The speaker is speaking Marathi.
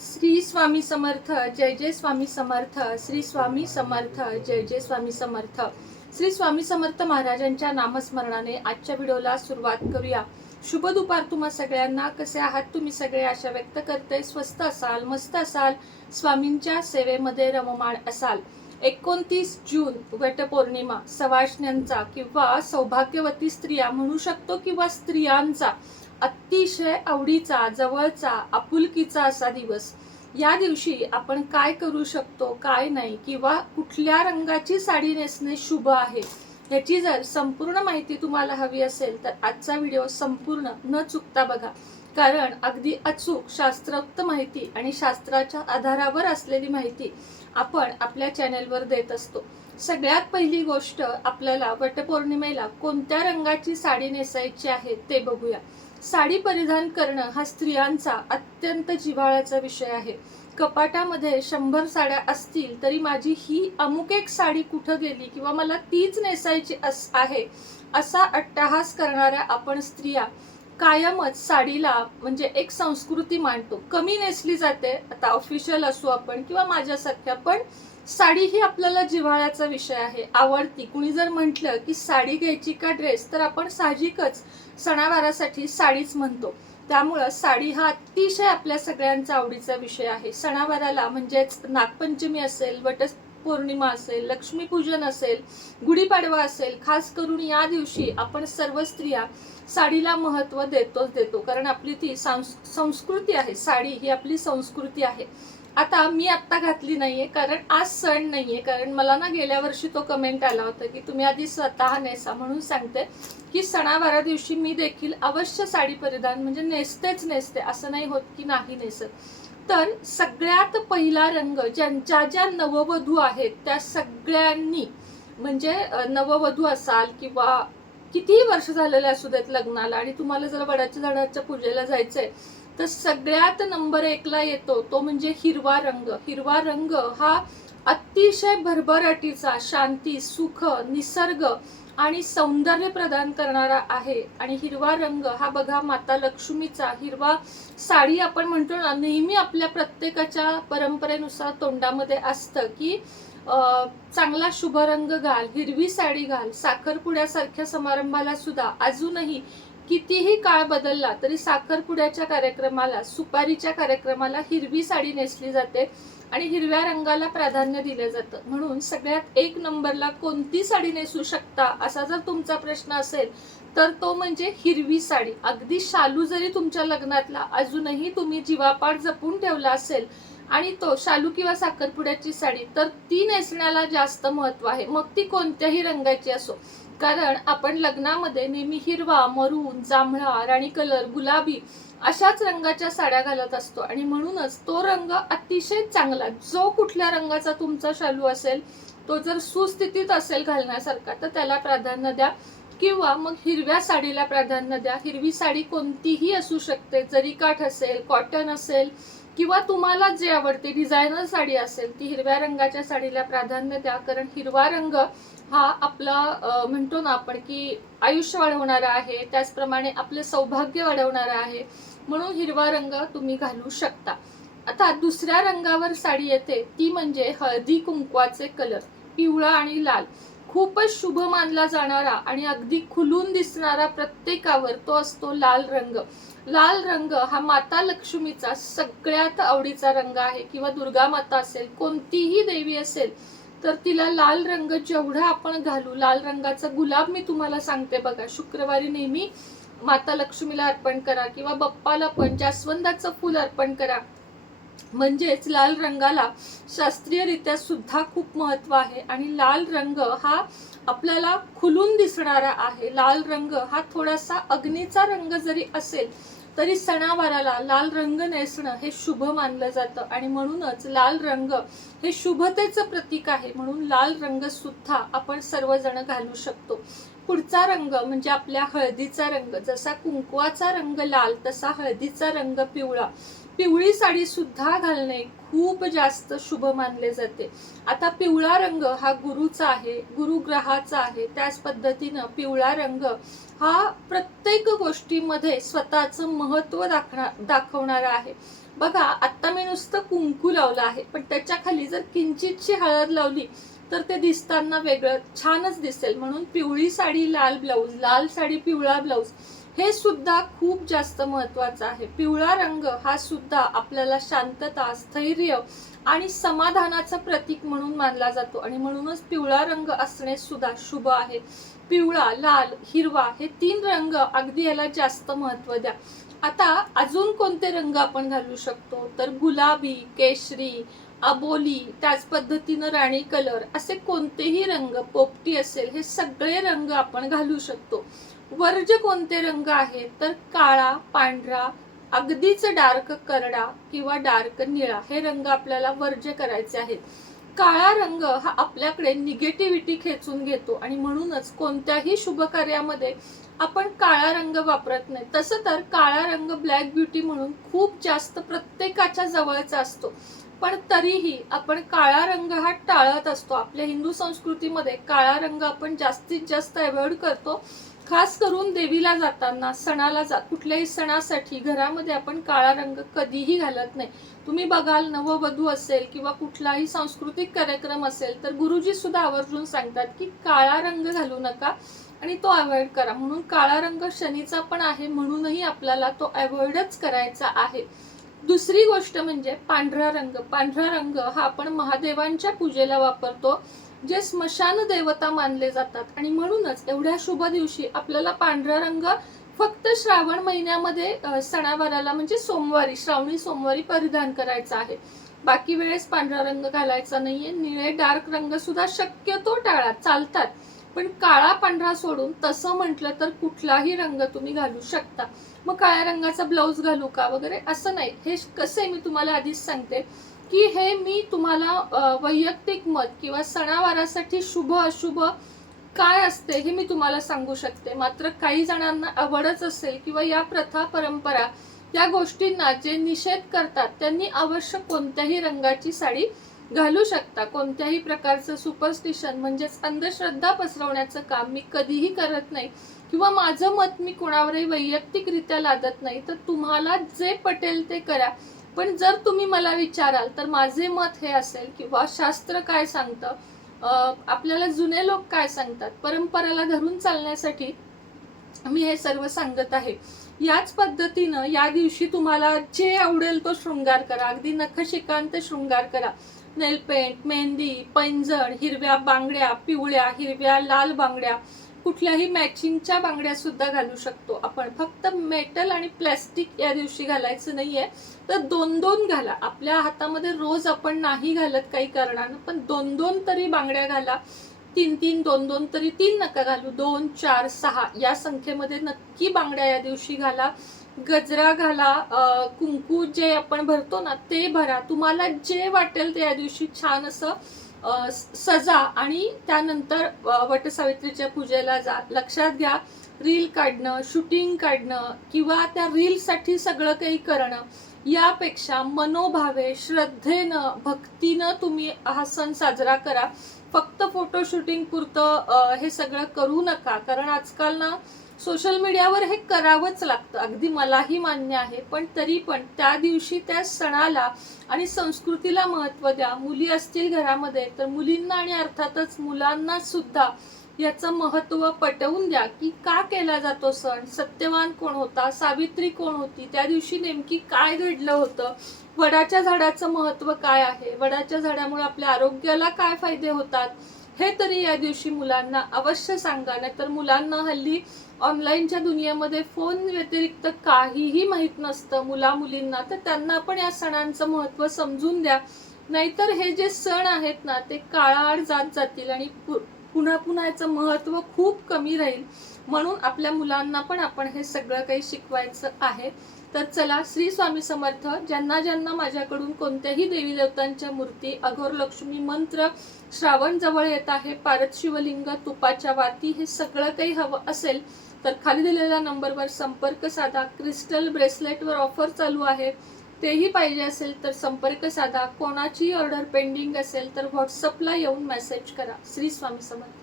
श्री स्वामी समर्थ, जय जय स्वामी समर्थ. श्री स्वामी समर्थ, जय जय स्वामी समर्थ. श्री स्वामी समर्थ महाराजांच्या नामस्मरणाने आजच्या व्हिडिओला सुरुवात करूया. शुभ दुपार तुम्हा सगळ्यांना. कसे आहात तुम्ही सगळे? आशा व्यक्त करते स्वस्त असाल, मस्त असाल, स्वामींच्या सेवेमध्ये रममाण असाल. 29 जून वटपौर्णिमा. सवाष्ण्यांचा किंवा सौभाग्यवती स्त्रिया म्हणू शकतो किंवा स्त्रियांचा अतिशय आवडीचा, जवळचा, आपुलकीचा असा दिवस. या दिवशी आपण काय करू शकतो, काय नाही, किंवा कुठल्या रंगाची साडी नेसणे शुभ आहे, याची जर संपूर्ण माहिती तुम्हाला हवी असेल तर आजचा व्हिडिओ संपूर्ण न चुकता बघा. कारण अगदी अचूक शास्त्रोक्त माहिती आणि शास्त्राच्या आधारावर असलेली माहिती आपण आपल्या चॅनेलवर देत असतो. सगळ्यात पहिली गोष्ट, आपल्याला वटपौर्णिमेला कोणत्या रंगाची साडी नेसायची आहे ते बघूया. साडी परिधान करणं हा स्त्रियांचा अत्यंत जिव्हाळ्याचा विषय आहे. कपाटामध्ये 100 साड्या असतील तरी माझी ही अमुक एक साडी कुठं गेली किंवा मला तीच नेसायची आहे असा अट्टहास करणाऱ्या आपण स्त्रिया कायमच साडीला म्हणजे एक संस्कृती मानतो. कमी नेसली जाते, आता ऑफिशियल असो आपण किंवा माझ्यासारख्या, पण साडी ही आपल्याला जिव्हाळ्याचा विषय आहे, आवडती. कुणी जर म्हटलं की साडी घ्यायची का ड्रेस, तर आपण साहजिकच सणावारासाठी साडीच म्हणतो. त्यामुळं साडी हा अतिशय आपल्या सगळ्यांचा आवडीचा विषय आहे. सणावाराला म्हणजेच नागपंचमी असेल, वटपौर्णिमा असेल, लक्ष्मीपूजन असेल, गुढीपाडवा असेल, खास करून या दिवशी आपण सर्व स्त्रिया साडीला महत्त्व देतो. कारण आपली ती संस्कृती आहे. साडी ही आपली संस्कृती आहे. आता मी आत्ता घातली नाहीये कारण आज सण नाहीये. कारण मला ना गेल्या वर्षी तो कमेंट आला होता की तुम्ही आधी स्वतः नेसा. म्हणून सांगते की सणावारा दिवशी मी देखील अवश्य साडी परिधान म्हणजे नेसते, असं नाही होत की नाही नेसत. तर सगळ्यात पहिला रंग ज्या नववधू आहेत त्या सगळ्यांनी, म्हणजे नववधू असाल किंवा कितीही वर्ष झालेले असू देत लग्नाला, आणि तुम्हाला जर वडाच्या झाडाच्या पूजेला जायचंय तर सगळ्यात नंबर 1 ला येतो तो म्हणजे हिरवा रंग. हिरवा रंग हा अतिशय भरभराटीचा, शांती, सुख, निसर्ग आणि सौंदर्य प्रदान करणारा आहे. आणि हिरवा रंग हा बघा माता लक्ष्मीचा. हिरवा साडी आपण म्हणतो ना, नेहमी आपल्या प्रत्येकाच्या परंपरेनुसार तोंडामध्ये असतं की चांगला शुभ रंग घाल, हिरवी साडी घाल. साखरपुड्यासारख्या समारंभाला सुद्धा अजूनही कितीही काळ बदलला तरी साखरपुड्याच्या कार्यक्रमाला, सुपारीच्या कार्यक्रमाला हिरवी साडी नेसली जाते आणि हिरव्या रंगाला प्राधान्य दिलं जातं. म्हणून सगळ्यात 1 नंबरला कोणती साडी नेसू शकता असा जर तुमचा प्रश्न असेल तर तो म्हणजे हिरवी साडी. अगदी शालू जरी तुमच्या लग्नातला अजूनही तुम्ही जीवापाड जपून ठेवला असेल आणि तो शालू किंवा साखरपुड्याची साडी, तर ती नेसण्याला जास्त महत्व आहे. मग ती कोणत्याही रंगाची असो. कारण आपण लग्नामध्ये नेहमी हिरवा, मरून, जांभळा, राणी कलर, गुलाबी अशाच रंगाच्या साड्या घालत असतो. आणि म्हणूनच तो रंग अतिशय चांगला. जो कुठल्या रंगाचा तुमचा शालू असेल तो जर सुस्थितीत असेल घालण्यासारखा तर त्याला प्राधान्य द्या, किंवा मग हिरव्या साडीला प्राधान्य द्या. हिरवी साडी कोणतीही असू शकते, जरीकाठ असेल, कॉटन असेल, किंवा तुम्हाला जे आवडते डिझायनर साडी असेल ती हिरव्या रंगाच्या साडीला प्राधान्य द्या. कारण हिरवा रंग हा आपला म्हणतो ना आपण की आयुष्य वाढवणारा आहे, त्याचप्रमाणे आपले सौभाग्य वाढवणारा आहे. म्हणून हिरवा रंग तुम्ही घालू शकता. आता दुसऱ्या रंगावर साडी येते ती म्हणजे हळदी कुंकवाचे कलर. पिवळा आणि लाल खूपच शुभ मानला जाणारा आणि अगदी खुलून दिसणारा प्रत्येकावर तो असतो लाल रंग. लाल रंग हा माता लक्ष्मीचा सगळ्यात आवडीचा रंग आहे. किंवा दुर्गा माता असेल, कोणतीही देवी असेल तर तिला लाल रंग जेवढा आपण घालू. लाल रंगाचा गुलाब मी तुम्हाला सांगते बघा, शुक्रवारी नेहमी माता लक्ष्मीला अर्पण करा किंवा बाप्पाला पण जास्वंदाचं फूल अर्पण करा. म्हणजेच लाल रंगाला शास्त्रीयरित्या सुद्धा खूप महत्व आहे. आणि लाल रंग हा आपल्याला खुलून दिसणारा आहे. लाल रंग हा थोडासा अग्नीचा रंग जरी असेल तरी सणावाराला लाल रंग नेसणं हे शुभ मानलं जातं. आणि म्हणूनच लाल रंग हे शुभतेचं प्रतीक आहे. म्हणून लाल रंग सुद्धा आपण सर्वजण घालू शकतो. पुढचा रंग म्हणजे आपल्या हळदीचा रंग. जसा कुंकवाचा रंग लाल तसा हळदीचा रंग पिवळा. पिवळी साडी सुद्धा घालणे खूप जास्त शुभ मानले जाते. आता पिवळा रंग हा गुरुचा आहे, गुरुग्रहाचा आहे. त्याच पद्धतीनं पिवळा रंग हा प्रत्येक गोष्टीमध्ये स्वतःचं महत्व दाखवणारा आहे. बघा आता मी नुसतं कुंकू लावलं आहे, पण त्याच्या खाली जर किंचितशी हळद लावली तर ते दिसताना वेगळं छानच दिसेल. म्हणून पिवळी साडी लाल ब्लाऊज, लाल साडी पिवळा ब्लाऊज हे सुद्धा खूप जास्त महत्वाचं आहे. पिवळा रंग हा सुद्धा आपल्याला शांतता, स्थैर्य आणि समाधानाचं प्रतीक म्हणून मानला जातो आणि म्हणूनच पिवळा रंग असणे सुद्धा शुभ आहे. पिवळा, लाल, हिरवा हे 3 रंग अगदी याला जास्त महत्व द्या. आता अजून कोणते रंग आपण घालू शकतो तर गुलाबी, केशरी, अबोली, त्याच पद्धतीनं राणी कलर असे कोणतेही रंग, पोपटी असेल, हे सगळे रंग आपण घालू शकतो. वर्ज्य कोणते रंग आहेत तर काळा, पांढरा, अगदीच डार्क करडा किंवा डार्क निळा हे रंग आपल्याला वर्ज्य करायचे आहेत. काळा रंग हा आपल्याकडे निगेटिव्हिटी खेचून घेतो आणि म्हणूनच कोणत्याही शुभ कार्यामध्ये आपण काळा रंग वापरत नाही. तसं तर काळा रंग ब्लॅक ब्युटी म्हणून खूप जास्त प्रत्येकाच्या जवळचा असतो, पण तरीही आपण काळा रंग हा टाळत असतो. आपल्या हिंदू संस्कृतीमध्ये काळा रंग आपण जास्तीत जास्त अवॉइड करतो. खास करून देवीला जाताना, कुठल्याही सणासाठी घरामध्ये आपण काळा रंग कधीही घालत नाही. तुम्ही बघाल नववधू असेल किंवा कुठलाही सांस्कृतिक कार्यक्रम असेल तर गुरुजी सुद्धा आवर्जून सांगतात की काळा रंग घालू नका आणि तो अवॉइड करा. म्हणून काळा रंग शनीचा पण आहे, म्हणूनही आपल्याला तो अवॉइडच करायचा आहे. दुसरी गोष्ट म्हणजे पांढरा रंग. पांढरा रंग हा आपण महादेवांच्या पूजेला वापरतो, जे स्मशान देवता मानले जातात आणि म्हणूनच एवढ्या शुभ दिवशी आपल्याला पांढरा रंग फक्त श्रावण महिन्यामध्ये सणावाराला म्हणजे सोमवारी, श्रावणी सोमवारी परिधान करायचा आहे. बाकी वेळेस पांढरा रंग घालायचा नाहीये. निळे डार्क रंग सुद्धा शक्यतो टाळा, चालतात, पण काळा पांढरा सोडून तसं म्हटलं तर कुठलाही रंग तुम्ही घालू शकता. मग काळ्या रंगाचा ब्लाऊज घालू का वगैरे असं नाही. हे कसे मी तुम्हाला आधीच सांगते की हे मी तुम्हाला वैयक्तिक मत किंवा सणावारासाठी शुभ अशुभ काय असते हे मी तुम्हाला सांगू शकते. मात्र काही जणांना आवडच असेल किंवा या प्रथा परंपरा या गोष्टींना जे निषेध करतात त्यांनी अवश्य कोणत्याही रंगाची साडी घालू शकता. कोणत्याही प्रकारचं सुपरस्टिशन म्हणजेच अंधश्रद्धा पसरवण्याचं काम मी कधीही करत नाही किंवा माझं मत मी कोणावरही वैयक्तिकरित्या लादत नाही. तर तुम्हाला जे पटेल ते करा, पण जर तुम्ही मला विचाराल तर माझे मत हे असेल किंवा शास्त्र काय सांगतं, आपल्याला जुने लोक काय सांगतात, परंपरेला धरून चालण्यासाठी मी हे सर्व सांगत आहे. याच पद्धतीनं या दिवशी तुम्हाला जे आवडेल तो शृंगार करा. अगदी नखशिकांत शृंगार करा. नेल पेंट, मेहंदी, पैंजण, हिरव्या बांगड्या, पिवळ्या, हिरव्या, लाल बांगड्या, कुठल्याही मॅचिंगच्या बांगड्या सुद्धा घालू शकतो आपण. फक्त मेटल आणि प्लॅस्टिक या दिवशी घालायचं नाहीये, तर 2-2 घाला. आपल्या हातामध्ये रोज आपण नाही घालत काही कारणानं, पण 2-2 तरी बांगड्या घाला. 3-3, 2-2 तरी 3 नका घालू, 2, 4, 6 या संख्येमध्ये नक्की बांगड्या या दिवशी घाला. गजरा घाला, कुंकू जे आपण भरतो ना ते भरा. तुम्हाला जे वाटेल ते या दिवशी छान असं सजा आणि त्यानंतर वटसावित्रीच्या पूजेला जा. लक्षात घ्या, रील काढणं, शूटिंग काढणं किंवा त्या रीलसाठी सगळं काही करणं यापेक्षा मनोभावे, श्रद्धेनं, भक्तीनं तुम्ही हा सण साजरा करा. फक्त फोटो शूटिंग पुरतं हे सगळं करू नका, कारण आजकाल ना सोशल मीडियावर हे करावंच लागतं. अगदी मलाही मान्य आहे, पण तरी पण त्या दिवशी त्या सणाला आणि संस्कृतीला महत्त्व द्या. मुली असतील घरामध्ये तर मुलींना आणि अर्थातच मुलांना सुद्धा याचं महत्त्व पटवून द्या की का केला जातो सण, सत्यवान कोण होता, सावित्री कोण होती, त्या दिवशी नेमकी काय घडलं होतं, वडाच्या झाडाचं महत्त्व काय आहे, वडाच्या झाडामुळे आपल्या आरोग्याला काय फायदे होतात, हे तरी या दिवशी मुलांना अवश्य सांगा. नाहीतर मुलांना हल्ली ऑनलाईनच्या दुनियेमध्ये फोन व्यतिरिक्त काहीही माहीत नसतं मुलींना, तर त्यांना पण या सणांचं महत्त्व समजून द्या. नाहीतर हे जे सण आहेत ना ते काळाआड जात जातील आणि पुन्हा पुन्हा याचं महत्त्व खूप कमी राहील. म्हणून आपल्या मुलांना पण आपण हे सगळं काही शिकवायचं आहे. तर चला, श्री स्वामी समर्थ. ज्यांना ज्यांना माझ्याकडून कोणत्याही देवी देवतांच्या मूर्ती, अघोर लक्ष्मी मंत्र, श्रावण जवळ येत आहे, पारद शिवलिंग, तुपाच्या वाती, हे सगळं काही हवं असेल तर खाली दिलेल्या नंबरवर संपर्क साधा. क्रिस्टल ब्रेसलेटवर ऑफर चालू आहे, तेही पाहिजे असेल तर संपर्क साधा. कोणाची ऑर्डर पेंडिंग असेल तर व्हॉट्सअपला येऊन मेसेज करा. श्री स्वामी समर्थ.